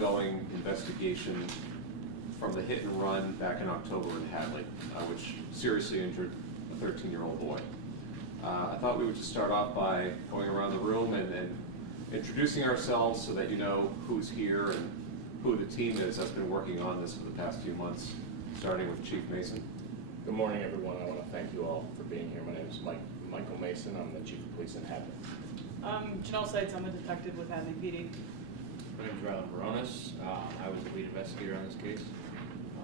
ongoing investigation from the hit and run back in October in Hadley, which seriously injured a 13-year-old boy. I thought we would just start off by going around the room and introducing ourselves so that you know who's here and who the team is that's been working on this for the past few months, starting with Chief Mason. Good morning, everyone. I want to thank you all for being here. My name is Michael Mason. I'm the Chief of Police in Hadley. Janelle Seitz, I'm a detective with Hadley PD. My name is Rylan Baronis. I was the lead investigator on this case.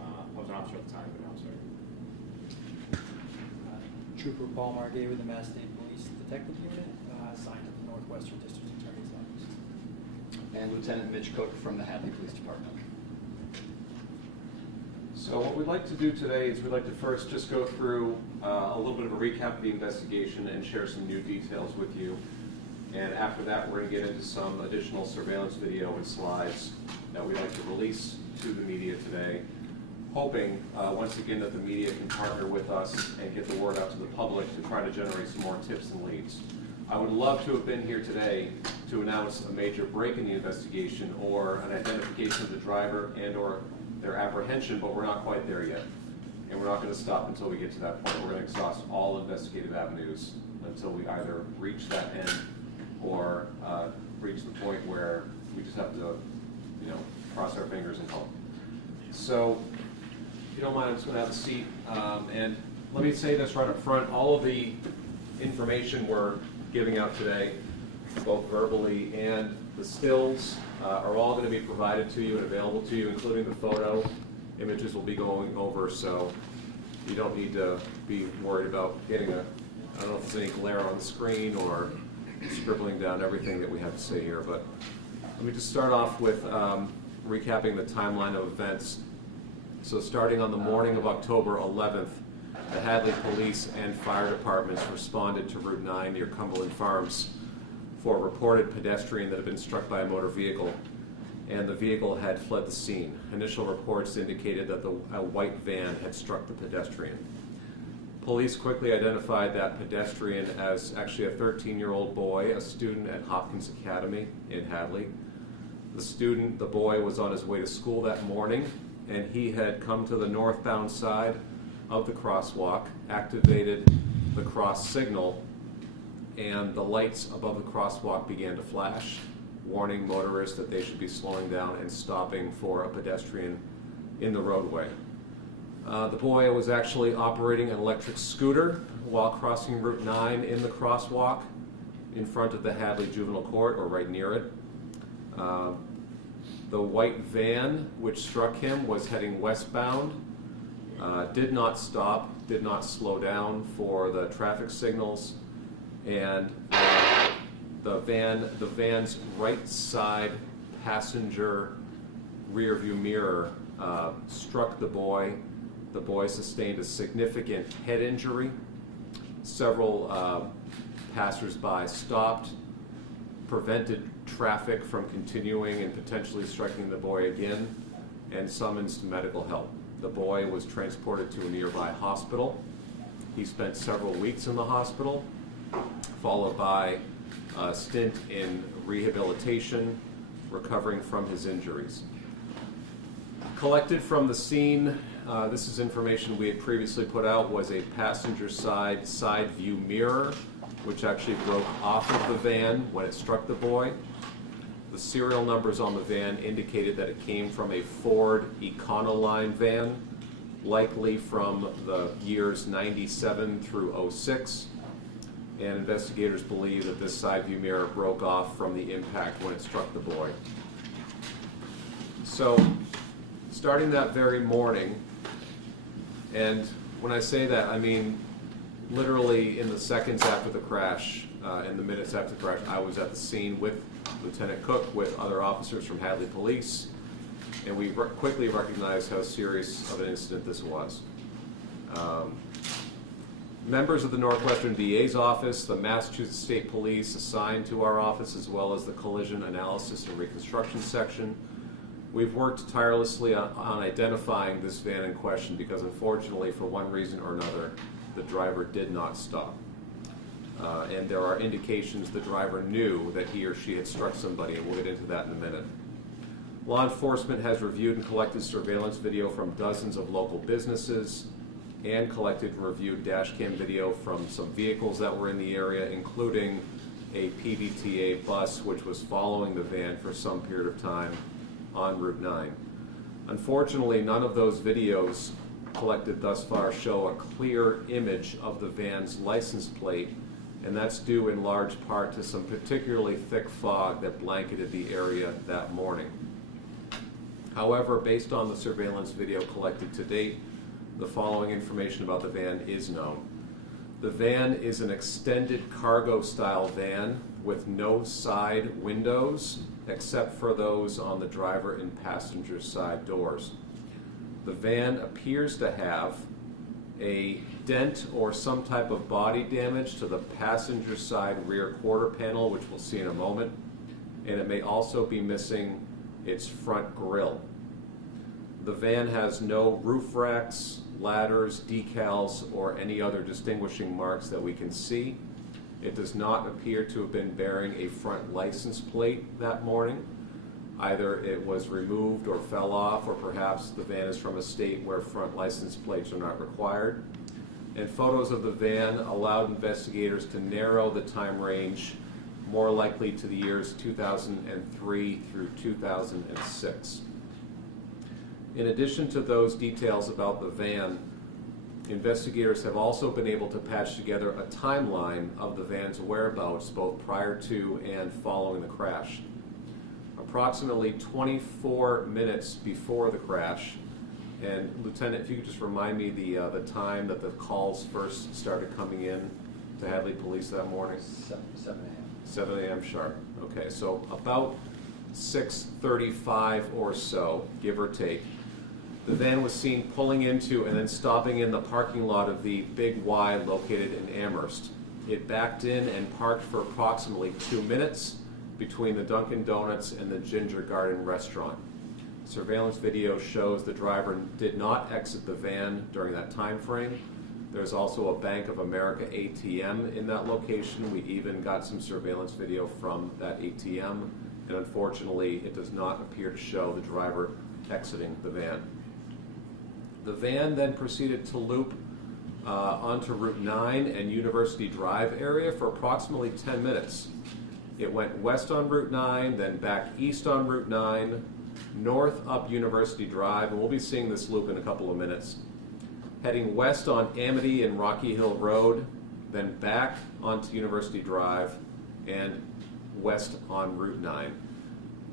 I was an officer at the time, but now I'm sorry. Trooper Paul Margay with the Mass State Police Detective Unit, assigned to the Northwestern District Attorney's Office. And Lieutenant Mitch Cook from the Hadley Police Department. So what we'd like to do today is we'd like to first just go through a little bit of a recap of the investigation and share some new details with you. And after that, we're going to get into some additional surveillance video and slides that we'd like to release to the media today, hoping once again that the media can partner with us and get the word out to the public to try to generate some more tips and leads. I would love to have been here today to announce a major break in the investigation or an identification of the driver and or their apprehension, but we're not quite there yet. And we're not going to stop until we get to that point. We're going to exhaust all investigative avenues until we either reach that end or reach the point where we just have to, cross our fingers and hope. So, if you don't mind, I'm just going to have a seat. And let me say this right up front. All of the information we're giving out today, both verbally and the stills, are all going to be provided to you and available to you, including the photo. Images will be going over, so you don't need to be worried about getting I don't know if there's any glare on the screen or scribbling down everything that we have to say here. But let me just start off with recapping the timeline of events. So starting on the morning of October 11th, the Hadley Police and Fire Departments responded to Route 9 near Cumberland Farms for a reported pedestrian that had been struck by a motor vehicle, and the vehicle had fled the scene. Initial reports indicated that a white van had struck the pedestrian. Police quickly identified that pedestrian as actually a 13-year-old boy, a student at Hopkins Academy in Hadley. The boy was on his way to school that morning, and he had come to the northbound side of the crosswalk, activated the cross signal, and the lights above the crosswalk began to flash, warning motorists that they should be slowing down and stopping for a pedestrian in the roadway. The boy was actually operating an electric scooter while crossing Route 9 in the crosswalk in front of the Hadley Juvenile Court, or right near it. The white van which struck him was heading westbound, did not stop, did not slow down for the traffic signals, and the van's right side passenger rear view mirror struck the boy. The boy sustained a significant head injury. Several passers-by stopped, prevented traffic from continuing and potentially striking the boy again, and summons medical help. The boy was transported to a nearby hospital. He spent several weeks in the hospital, followed by a stint in rehabilitation, recovering from his injuries. Collected from the scene, this is information we had previously put out, was a passenger side view mirror, which actually broke off of the van when it struck the boy. The serial numbers on the van indicated that it came from a Ford Econoline van, likely from the years 97 through 06. And investigators believe that this side view mirror broke off from the impact when it struck the boy. So, starting that very morning, and when I say that, I mean literally in the seconds after the crash, in the minutes after the crash, I was at the scene with Lieutenant Cook, with other officers from Hadley Police, and we quickly recognized how serious of an incident this was. Members of the Northwestern DA's office, the Massachusetts State Police assigned to our office, as well as the Collision Analysis and Reconstruction Section, we've worked tirelessly on identifying this van in question because, unfortunately, for one reason or another, the driver did not stop. And there are indications the driver knew that he or she had struck somebody, and we'll get into that in a minute. Law enforcement has reviewed and collected surveillance video from dozens of local businesses and collected and reviewed dash cam video from some vehicles that were in the area, including a PVTA bus which was following the van for some period of time on Route 9. Unfortunately, none of those videos collected thus far show a clear image of the van's license plate, and that's due in large part to some particularly thick fog that blanketed the area that morning. However, based on the surveillance video collected to date, the following information about the van is known. The van is an extended cargo-style van with no side windows except for those on the driver and passenger side doors. The van appears to have a dent or some type of body damage to the passenger side rear quarter panel, which we'll see in a moment, and it may also be missing its front grille. The van has no roof racks, ladders, decals, or any other distinguishing marks that we can see. It does not appear to have been bearing a front license plate that morning. Either it was removed or fell off, or perhaps the van is from a state where front license plates are not required. And photos of the van allowed investigators to narrow the time range more likely to the years 2003 through 2006. In addition to those details about the van, investigators have also been able to patch together a timeline of the van's whereabouts both prior to and following the crash. Approximately 24 minutes before the crash, and Lieutenant, if you could just remind me the time that the calls first started coming in to Hadley Police that morning? 7 a.m. 7 a.m. sharp. Okay, so about 6:35 or so, give or take, the van was seen pulling into and then stopping in the parking lot of the Big Y located in Amherst. It backed in and parked for approximately 2 minutes between the Dunkin' Donuts and the Ginger Garden restaurant. Surveillance video shows the driver did not exit the van during that time frame. There's also a Bank of America ATM in that location. We even got some surveillance video from that ATM, and unfortunately it does not appear to show the driver exiting the van. The van then proceeded to loop onto Route 9 and University Drive area for approximately 10 minutes. It went west on Route 9, then back east on Route 9, north up University Drive, and we'll be seeing this loop in a couple of minutes. Heading west on Amity and Rocky Hill Road, then back onto University Drive, and west on Route 9.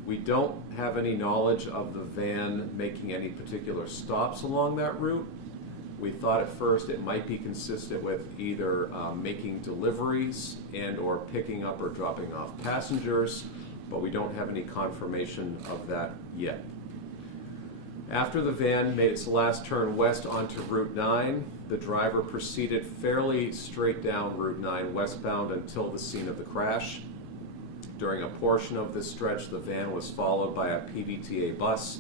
We don't have any knowledge of the van making any particular stops along that route. We thought at first it might be consistent with either making deliveries and or picking up or dropping off passengers, but we don't have any confirmation of that yet. After the van made its last turn west onto Route 9, the driver proceeded fairly straight down Route 9 westbound until the scene of the crash. During a portion of this stretch, the van was followed by a PVTA bus,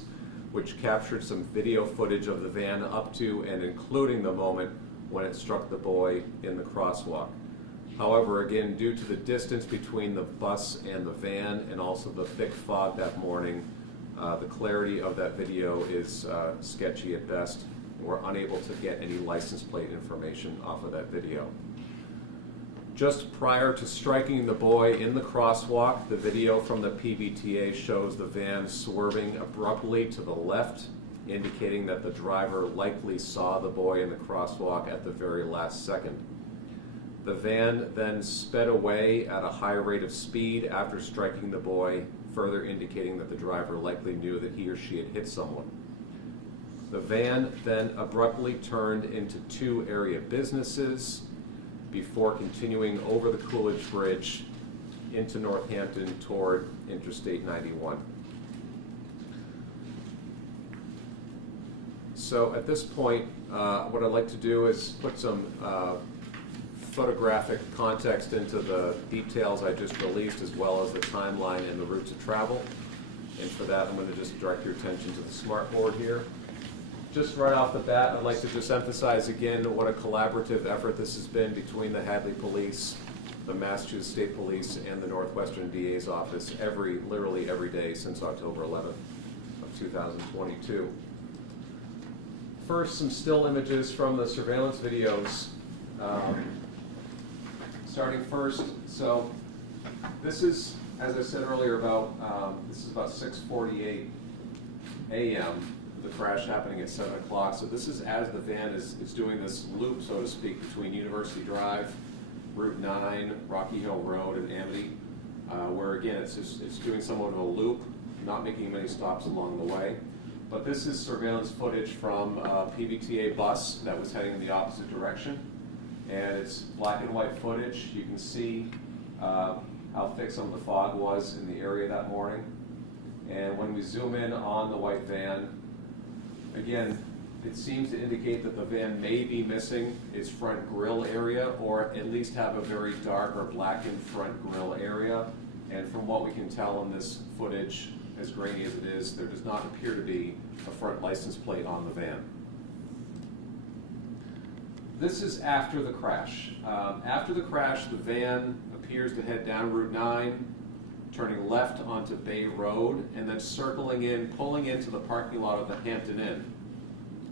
which captured some video footage of the van up to and including the moment when it struck the boy in the crosswalk. However, again, due to the distance between the bus and the van and also the thick fog that morning, the clarity of that video is sketchy at best. We're unable to get any license plate information off of that video. Just prior to striking the boy in the crosswalk, the video from the PVTA shows the van swerving abruptly to the left, indicating that the driver likely saw the boy in the crosswalk at the very last second. The van then sped away at a high rate of speed after striking the boy, further indicating that the driver likely knew that he or she had hit someone. The van then abruptly turned into two area businesses before continuing over the Coolidge Bridge into Northampton toward Interstate 91. So at this point, what I'd like to do is put some photographic context into the details I just released, as well as the timeline and the routes of travel. And for that, I'm going to just direct your attention to the smartboard here. Just right off the bat, I'd like to just emphasize again what a collaborative effort this has been between the Hadley Police, the Massachusetts State Police, and the Northwestern DA's office literally every day since October 11th. of 2022. First, some still images from the surveillance videos. Starting first, so this is, as I said earlier, this is about 6:48 a.m., the crash happening at 7 o'clock. So this is as the van is doing this loop, so to speak, between University Drive, Route 9, Rocky Hill Road, and Amity, where again it's doing somewhat of a loop, not making many stops along the way. But this is surveillance footage from a PVTA bus that was heading in the opposite direction. And it's black and white footage. You can see how thick some of the fog was in the area that morning. And when we zoom in on the white van, again, it seems to indicate that the van may be missing its front grille area, or at least have a very dark or blackened front grille area. And from what we can tell in this footage, as grainy as it is, there does not appear to be a front license plate on the van. This is after the crash. After the crash, the van appears to head down Route 9, turning left onto Bay Road, and then circling in, pulling into the parking lot of the Hampton Inn.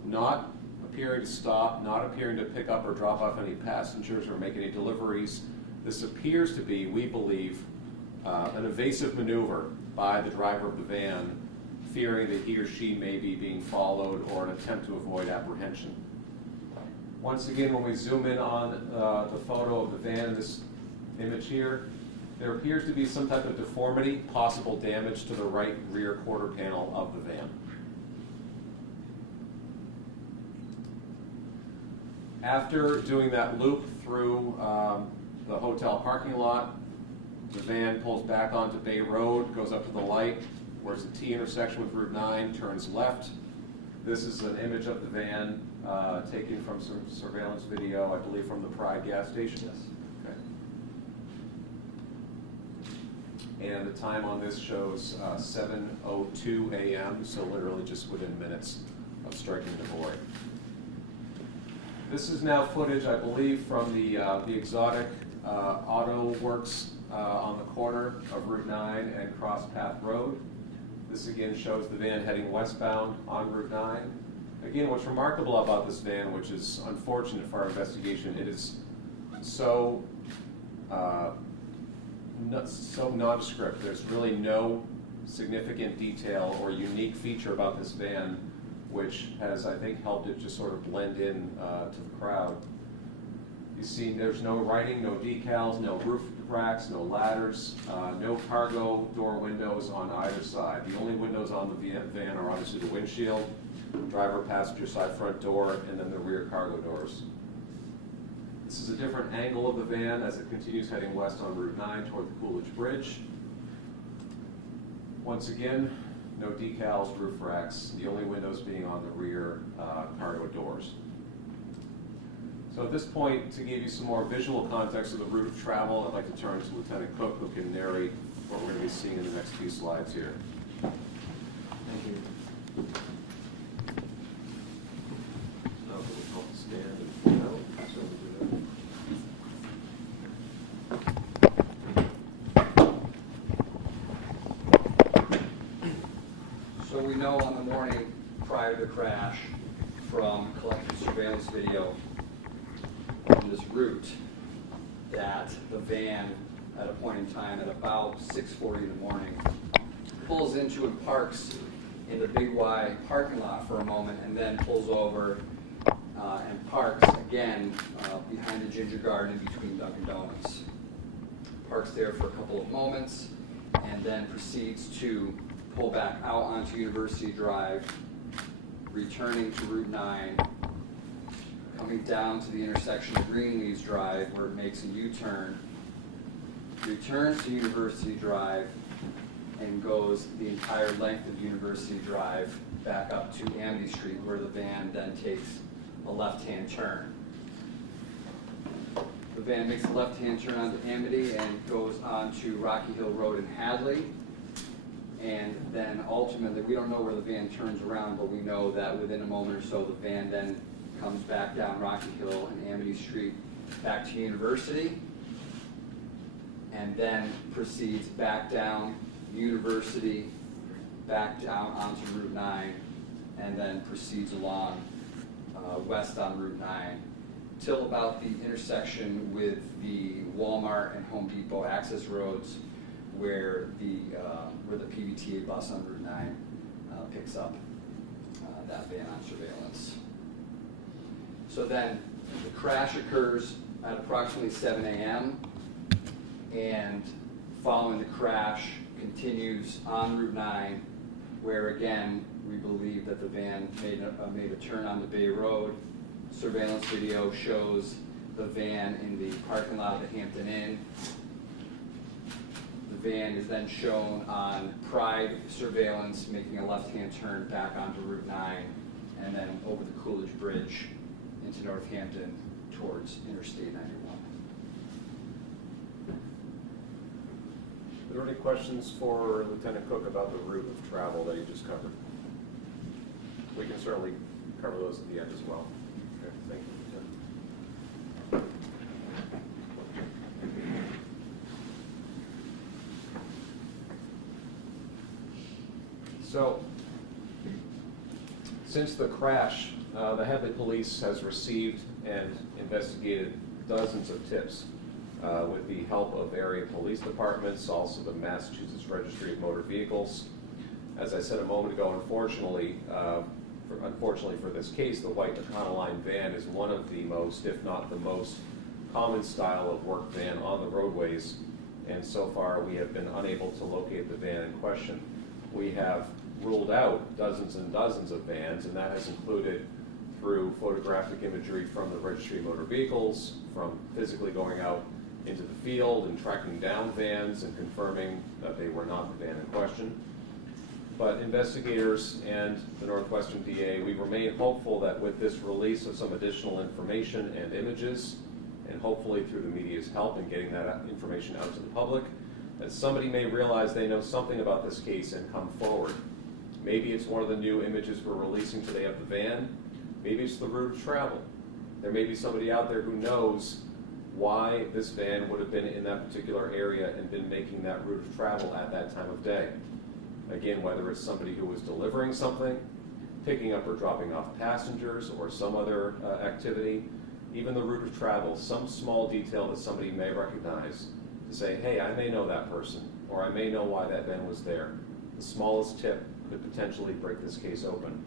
Not appearing to stop, not appearing to pick up or drop off any passengers or make any deliveries. This appears to be, we believe, an evasive maneuver by the driver of the van, fearing that he or she may be being followed, or an attempt to avoid apprehension. Once again, when we zoom in on the photo of the van in this image here, there appears to be some type of deformity, possible damage to the right rear quarter panel of the van. After doing that loop through the hotel parking lot, the van pulls back onto Bay Road, goes up to the light, where's the T intersection with Route 9, turns left. This is an image of the van taken from some surveillance video, I believe from the Pride gas station. Yes. Okay. And the time on this shows 7:02 a.m., so literally just within minutes of striking the void. This is now footage, I believe, from the Exotic Auto Works on the corner of Route 9 and Cross Path Road. This again shows the van heading westbound on Route 9. Again, what's remarkable about this van, which is unfortunate for our investigation, it is so nondescript. There's really no significant detail or unique feature about this van, which has, I think, helped it just sort of blend in to the crowd. You see there's no writing, no decals, no roof racks, no ladders, no cargo door windows on either side. The only windows on the van are obviously the windshield, driver passenger side front door, and then the rear cargo doors. This is a different angle of the van as it continues heading west on Route 9 toward the Coolidge Bridge. Once again, no decals, roof racks, the only windows being on the rear cargo doors. So at this point, to give you some more visual context of the route of travel, I'd like to turn to Lieutenant Cook, who can narrate what we're going to be seeing in the next few slides here. Thank you. Now, can we help stand and pull out? So we'll do that. So we know on the morning prior to the crash from collected surveillance video on this route that the van, at a point in time at about 6:40 in the morning, pulls into and parks in the Big Y parking lot for a moment, and then pulls over and parks again behind the Ginger Garden between Dunkin' Donuts. Parks there for a couple of moments, and then proceeds to pull back out onto University Drive, returning to Route 9, coming down to the intersection of Greenleaf's Drive where it makes a U-turn, returns to University Drive, and goes the entire length of University Drive back up to Amity Street, where the van then takes a left-hand turn. The van makes a left-hand turn onto Amity and goes on to Rocky Hill Road in Hadley. And then ultimately, we don't know where the van turns around, but we know that within a moment or so, the van then comes back down Rocky Hill and Amity Street back to University, and then proceeds back down University, back down onto Route 9 and then proceeds along west on Route 9 till about the intersection with the Walmart and Home Depot access roads where the PVTA bus on Route 9 picks up that van on surveillance. So then the crash occurs at approximately 7 a.m. and following the crash continues on Route 9 where again we believe that the van made a turn on the Bay Road. Surveillance video shows the van in the parking lot of the Hampton Inn. The van is then shown on Pride surveillance making a left-hand turn back onto Route 9 and then over the Coolidge Bridge into Northampton towards Interstate 91. Are there any questions for Lieutenant Cook about the route of travel that he just covered? We can certainly cover those at the end as well. Okay, thank you, Lieutenant. So, since the crash, the Hadley Police has received and investigated dozens of tips with the help of area police departments, also the Massachusetts Registry of Motor Vehicles. As I said a moment ago, unfortunately for this case, the white Econoline van is one of the most, if not the most, common style of work van on the roadways, and so far we have been unable to locate the van in question. We have ruled out dozens and dozens of vans, and that has included through photographic imagery from the Registry of Motor Vehicles, from physically going out into the field and tracking down vans and confirming that they were not the van in question. But investigators and the Northwestern DA, we remain hopeful that with this release of some additional information and images, and hopefully through the media's help in getting that information out to the public, that somebody may realize they know something about this case and come forward. Maybe it's one of the new images we're releasing today of the van. Maybe it's the route of travel. There may be somebody out there who knows why this van would have been in that particular area and been making that route of travel at that time of day. Again, whether it's somebody who was delivering something, picking up or dropping off passengers, or some other activity, even the route of travel, some small detail that somebody may recognize to say, hey, I may know that person, or I may know why that van was there. The smallest tip could potentially break this case open.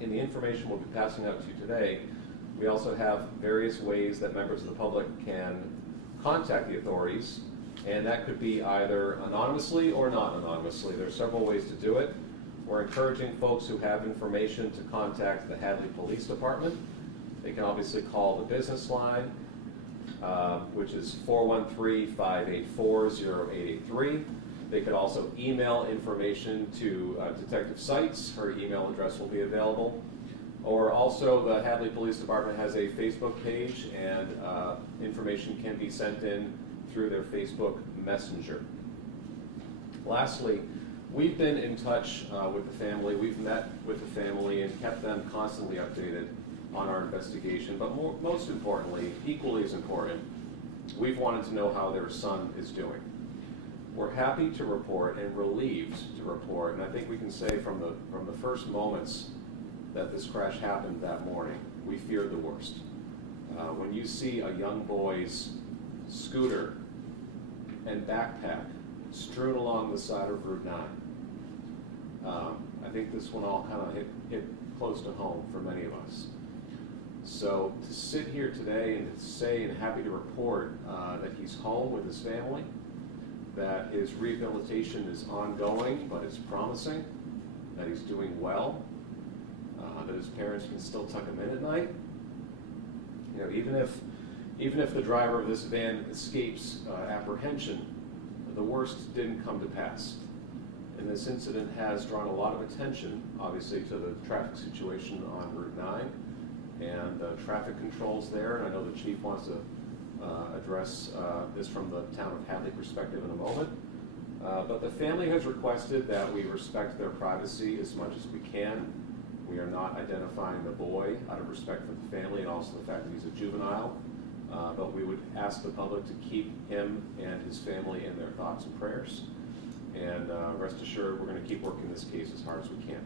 In the information we'll be passing out to you today, we also have various ways that members of the public can contact the authorities, and that could be either anonymously or not anonymously. There are several ways to do it. We're encouraging folks who have information to contact the Hadley Police Department. They can obviously call the business line, which is 413-584-0883. They could also email information to Detective Seitz. Her email address will be available. Or also the Hadley Police Department has a Facebook page, and information can be sent in through their Facebook Messenger. Lastly, we've been in touch with the family. We've met with the family and kept them constantly updated on our investigation. But most importantly, equally as important, we've wanted to know how their son is doing. We're happy to report and relieved to report, and I think we can say from the first moments that this crash happened that morning, we feared the worst. When you see a young boy's scooter and backpack strewn along the side of Route 9, I think this one all kind of hit close to home for many of us. So to sit here today and to say and happy to report that he's home with his family, that his rehabilitation is ongoing but it's promising, that he's doing well, that his parents can still tuck him in at night. You know, even if the driver of this van escapes apprehension, the worst didn't come to pass. And this incident has drawn a lot of attention, obviously, to the traffic situation on Route 9 and the traffic controls there. And I know the chief wants to address this from the town of Hadley perspective in a moment. But the family has requested that we respect their privacy as much as we can. We are not identifying the boy out of respect for the family and also the fact that he's a juvenile. But we would ask the public to keep him and his family in their thoughts and prayers. and rest assured, we're going to keep working this case as hard as we can.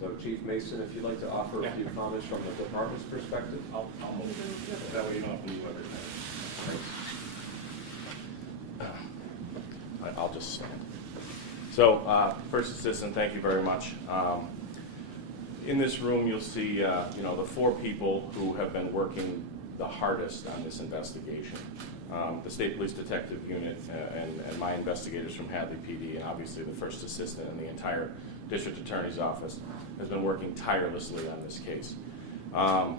So Chief Mason, if you'd like to offer a few comments from the department's perspective. I'll move. That way you don't have to move everything. I'll just stand. So, First Assistant, thank you very much. In this room, you'll see, the 4 people who have been working the hardest on this investigation. The State Police Detective Unit and my investigators from Hadley PD, and obviously the First Assistant and the entire District Attorney's Office has been working tirelessly on this case. I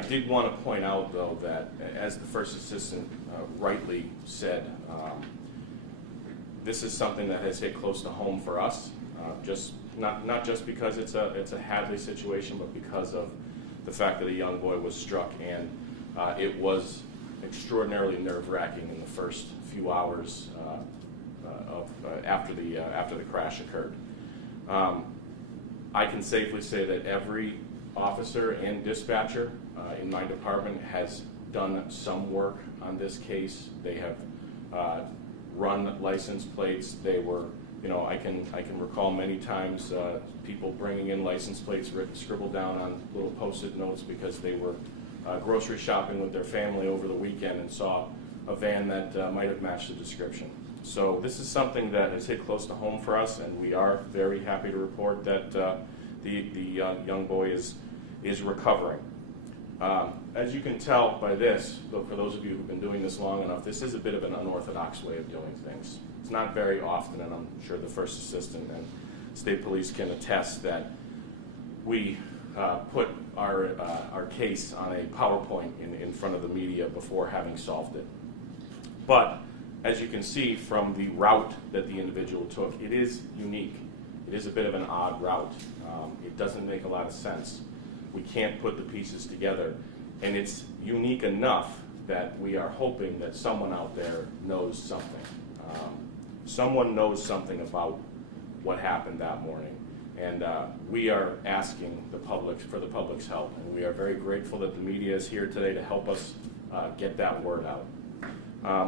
did want to point out, though, that as the First Assistant rightly said, this is something that has hit close to home for us, not just because it's a Hadley situation, but because of the fact that a young boy was struck, and it was extraordinarily nerve-wracking in the first few hours after the crash occurred. I can safely say that every officer and dispatcher in my department has done some work on this case. They have run license plates. They were, I can recall many times people bringing in license plates scribbled down on little Post-it notes because they were grocery shopping with their family over the weekend and saw a van that might have matched the description. So this is something that has hit close to home for us, and we are very happy to report that the young boy is recovering. As you can tell by this, but for those of you who've been doing this long enough, this is a bit of an unorthodox way of doing things. It's not very often, and I'm sure the First Assistant and State Police can attest that we put our case on a PowerPoint in front of the media before having solved it. But as you can see from the route that the individual took, it is unique. It is a bit of an odd route. It doesn't make a lot of sense. We can't put the pieces together, and it's unique enough that we are hoping that someone out there knows something. Someone knows something about what happened that morning, and we are asking the public for the public's help, and we are very grateful that the media is here today to help us get that word out.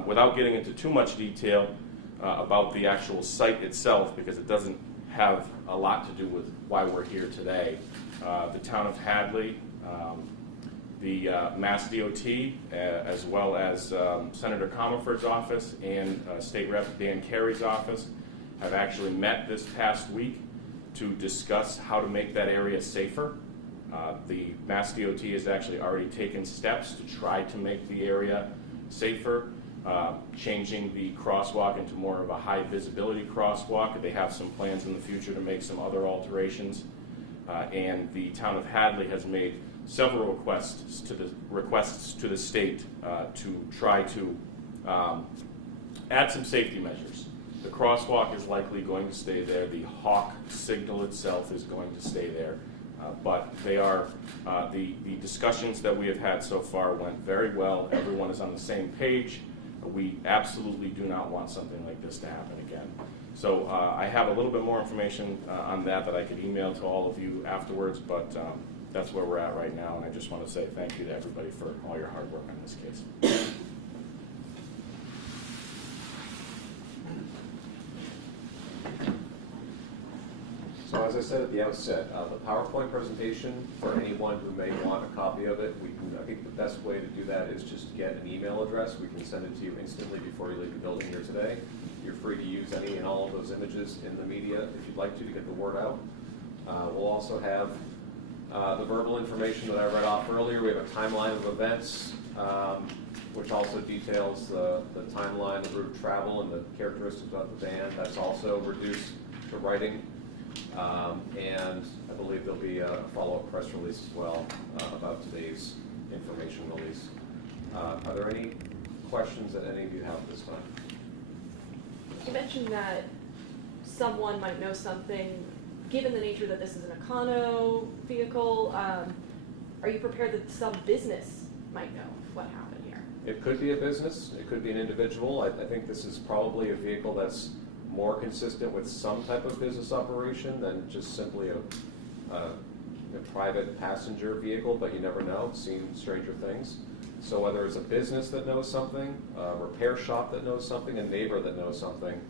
Without getting into too much detail about the actual site itself, because it doesn't have a lot to do with why we're here today, the town of Hadley, the Mass DOT, as well as Senator Comerford's office and State Rep Dan Carey's office have actually met this past week to discuss how to make that area safer. The Mass DOT has actually already taken steps to try to make the area safer, changing the crosswalk into more of a high visibility crosswalk. They have some plans in the future to make some other alterations. And the town of Hadley has made several requests to the state to try to add some safety measures. The crosswalk is likely going to stay there. The hawk signal itself is going to stay there. But they are the discussions that we have had so far went very well. Everyone is on the same page. We absolutely do not want something like this to happen again. So I have a little bit more information on that I could email to all of you afterwards, but that's where we're at right now, and I just want to say thank you to everybody for all your hard work on this case. So as I said at the outset, the PowerPoint presentation, for anyone who may want a copy of it, I think the best way to do that is just get an email address. We can send it to you instantly before you leave the building here today. You're free to use any and all of those images in the media if you'd like to get the word out. We'll also have the verbal information that I read off earlier. We have a timeline of events, which also details the timeline, the route of travel, and the characteristics of the van. That's also reduced to writing. And I believe there'll be a follow-up press release as well about today's information release. Are there any questions that any of you have at this time? You mentioned that someone might know something. Given the nature that this is an Econo vehicle, are you prepared that some business might know what happened here? It could be a business. It could be an individual. I think this is probably a vehicle that's more consistent with some type of business operation than just simply a private passenger vehicle, but you never know. Seen stranger things. So whether it's a business that knows something, a repair shop that knows something, a neighbor that knows something,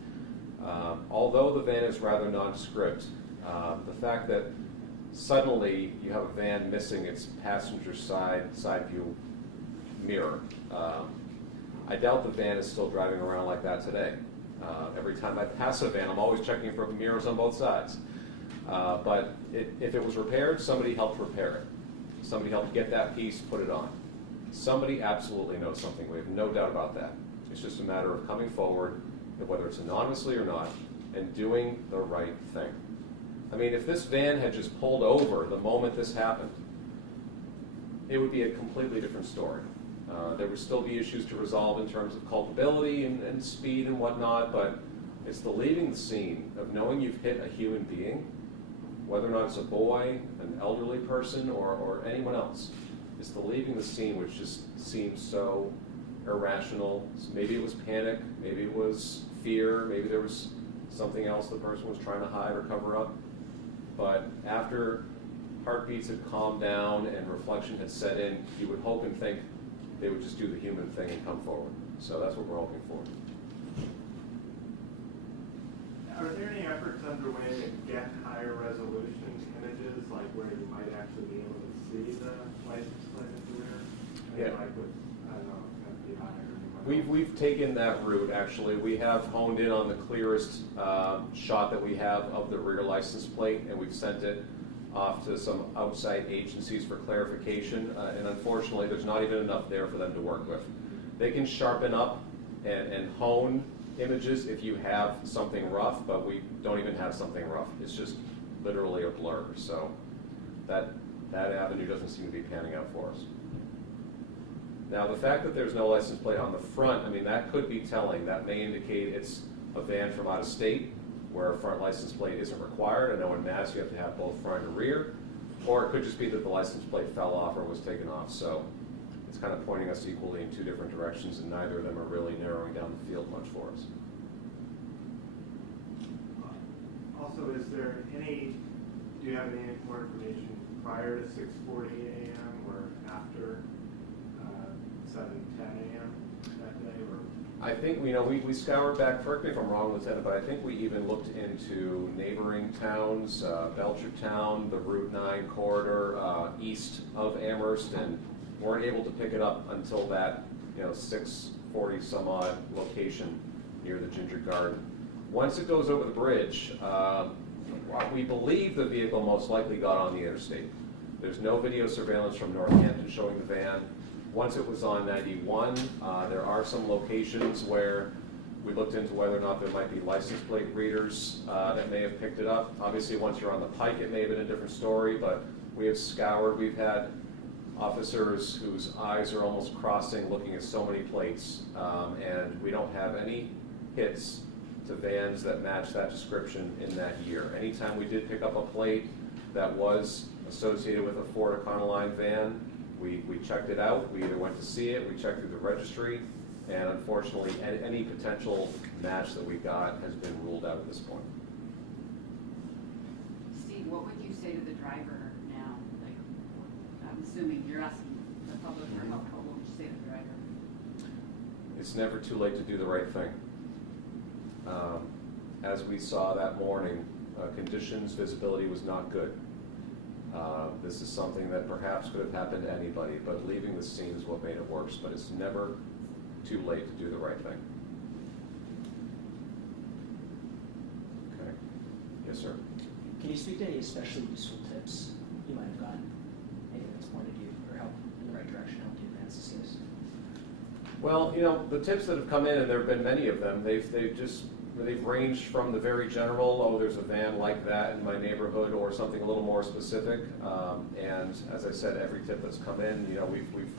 Although the van is rather nondescript, the fact that suddenly you have a van missing its passenger side view mirror, I doubt the van is still driving around like that today. Every time I pass a van, I'm always checking for mirrors on both sides. But if it was repaired, somebody helped repair it. Somebody helped get that piece, put it on. Somebody absolutely knows something. We have no doubt about that. It's just a matter of coming forward, whether it's anonymously or not, and doing the right thing. I mean, if this van had just pulled over the moment this happened, it would be a completely different story. There would still be issues to resolve in terms of culpability and speed and whatnot, but it's the leaving the scene of knowing you've hit a human being, whether or not it's a boy, an elderly person, or anyone else. It's the leaving the scene which just seems so irrational. Maybe it was panic, maybe it was fear, maybe there was something else the person was trying to hide or cover up. But after heartbeats had calmed down and reflection had set in, you would hope and think they would just do the human thing and come forward. So that's what we're hoping for. Are there any efforts underway to get higher resolution images, like where you might actually be able to see the license plate at the rear? Yeah. Like with, I don't know, FBI or anyone We've taken that route, actually. We have honed in on the clearest shot that we have of the rear license plate, and we've sent it off to some outside agencies for clarification, and unfortunately there's not even enough there for them to work with. They can sharpen up and hone images if you have something rough, but we don't even have something rough. It's just literally a blur, so that avenue doesn't seem to be panning out for us. Now, the fact that there's no license plate on the front, I mean, that could be telling. That may indicate it's a van from out of state, where a front license plate isn't required. I know in Mass you have to have both front and rear, or it could just be that the license plate fell off or was taken off. So it's kind of pointing us equally in two different directions, and neither of them are really narrowing down the field much for us. Also, is there any, do you have any more information prior to 6:40 a.m. or after 7:10 a.m. that day? Or? I think, we scoured back, correct me if I'm wrong, Lieutenant, but I think we even looked into neighboring towns, Belchertown, the Route 9 corridor, east of Amherst, and weren't able to pick it up until that, 6:40 some odd location near the Ginger Garden. Once it goes over the bridge, we believe the vehicle most likely got on the interstate. There's no video surveillance from Northampton showing the van. Once it was on 91, there are some locations where we looked into whether or not there might be license plate readers that may have picked it up. Obviously, once you're on the pike, it may have been a different story, but we have scoured. We've had officers whose eyes are almost crossing looking at so many plates, and we don't have any hits to vans that match that description in that year. Anytime we did pick up a plate that was associated with a Ford Econoline van, we checked it out. We either went to see it, we checked through the registry, and unfortunately any potential match that we got has been ruled out at this point. Steve, what would you say to the driver now? Like, I'm assuming you're asking the public for help. What would you say to the driver? It's never too late to do the right thing. As we saw that morning, conditions, visibility was not good. This is something that perhaps could have happened to anybody, but leaving the scene is what made it worse. But it's never too late to do the right thing. Okay. Yes, sir. Can you speak to any especially useful tips you might have gotten? Anything that's pointed you or helped in the right direction, helped you advance this case? Well, the tips that have come in, and there have been many of them, they've ranged from the very general, oh, there's a van like that in my neighborhood, or something a little more specific. And as I said, every tip that's come in, we've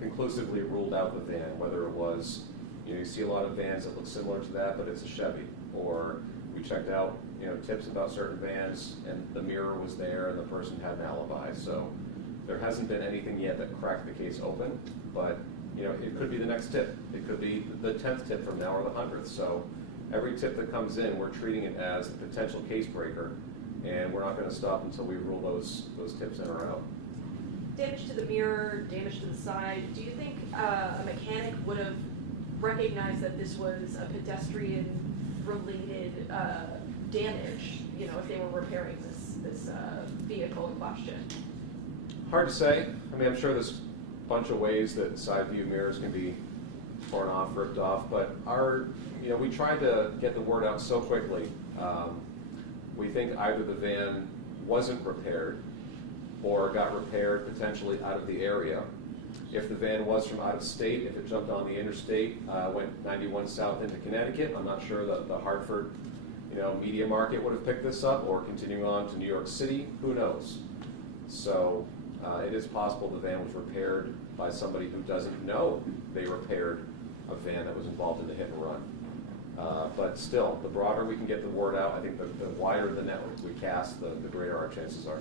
conclusively ruled out the van, whether it was, you see a lot of vans that look similar to that, but it's a Chevy. Or we checked out, tips about certain vans, and the mirror was there, and the person had an alibi. So there hasn't been anything yet that cracked the case open, but it could be the next tip. It could be the 10th tip from now or the 100th. So every tip that comes in, we're treating it as the potential case breaker, and we're not going to stop until we rule those tips in or out. Damage to the mirror, damage to the side. Do you think a mechanic would have recognized that this was a pedestrian related damage, you know, if they were repairing this vehicle in question? Hard to say. I mean, I'm sure there's a bunch of ways that side view mirrors can be torn off, ripped off, but we tried to get the word out so quickly. We think either the van wasn't repaired or got repaired potentially out of the area. If the van was from out of state, if it jumped on the interstate, went 91 south into Connecticut, I'm not sure that the Hartford, media market would have picked this up, or continuing on to New York City, who knows? So it is possible the van was repaired by somebody who doesn't know they repaired a van that was involved in the hit and run. But still, the broader we can get the word out, I think the wider the network we cast, the greater our chances are.